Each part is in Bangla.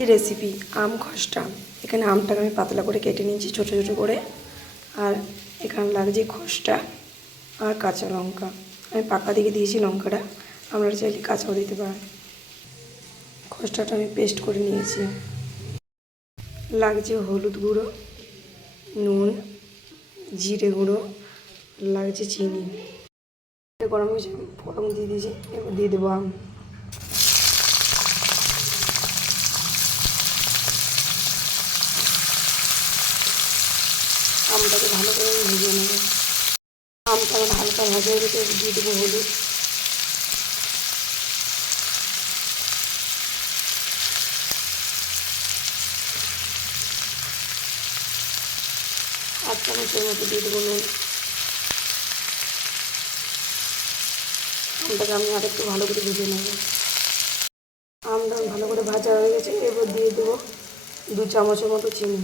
রেসিপি আম খসটা। এখানে আমটাকে আমি পাতলা করে কেটে নিয়েছি ছোটো ছোটো করে। আর এখানে লাগছে খসটা আর কাঁচা লঙ্কা। আমি পাকা দিকে দিয়েছি লঙ্কাটা, আপনারা চাইলে কাঁচাও দিতে পারেন। খসটাটা আমি পেস্ট করে নিয়েছি। লাগছে হলুদ গুঁড়ো, নুন, জিরে গুঁড়ো, লাগছে চিনি। গরম হয়েছে, ফোড়ন দিয়ে দিয়েছি। এবার দিয়ে দেবো আম। আমটাকে ভালো করে ভেজে নেব। আমটা আমার হালকা ভাজা হয়ে গেছে, দিয়ে দেবো হলুদ, আধ চামচের মতো দিয়ে দেবো নুন। আমটাকে আমি আরেকটু ভালো করে ভেজে নেব। আমটা ভালো করে ভাজা হয়ে গেছে, এবার দিয়ে দেবো 2 চামচের মতো চিনি।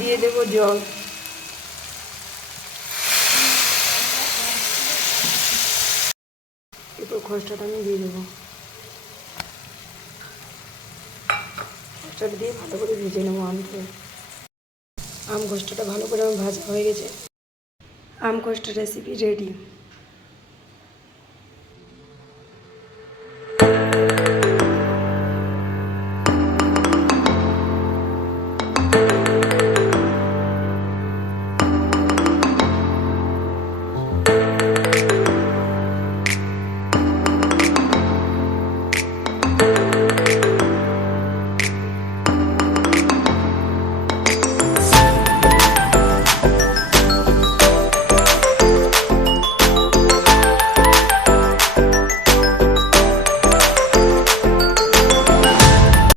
দিয়ে দেবো জল। এরপর খসটাটা আমি দিয়ে দেবো। খসটাটা দিয়ে ভালো করে ভেজে নেবো আমটা। আম খসটাটা ভালো করে আমার ভাজা হয়ে গেছে। আম খসটা রেসিপি রেডি।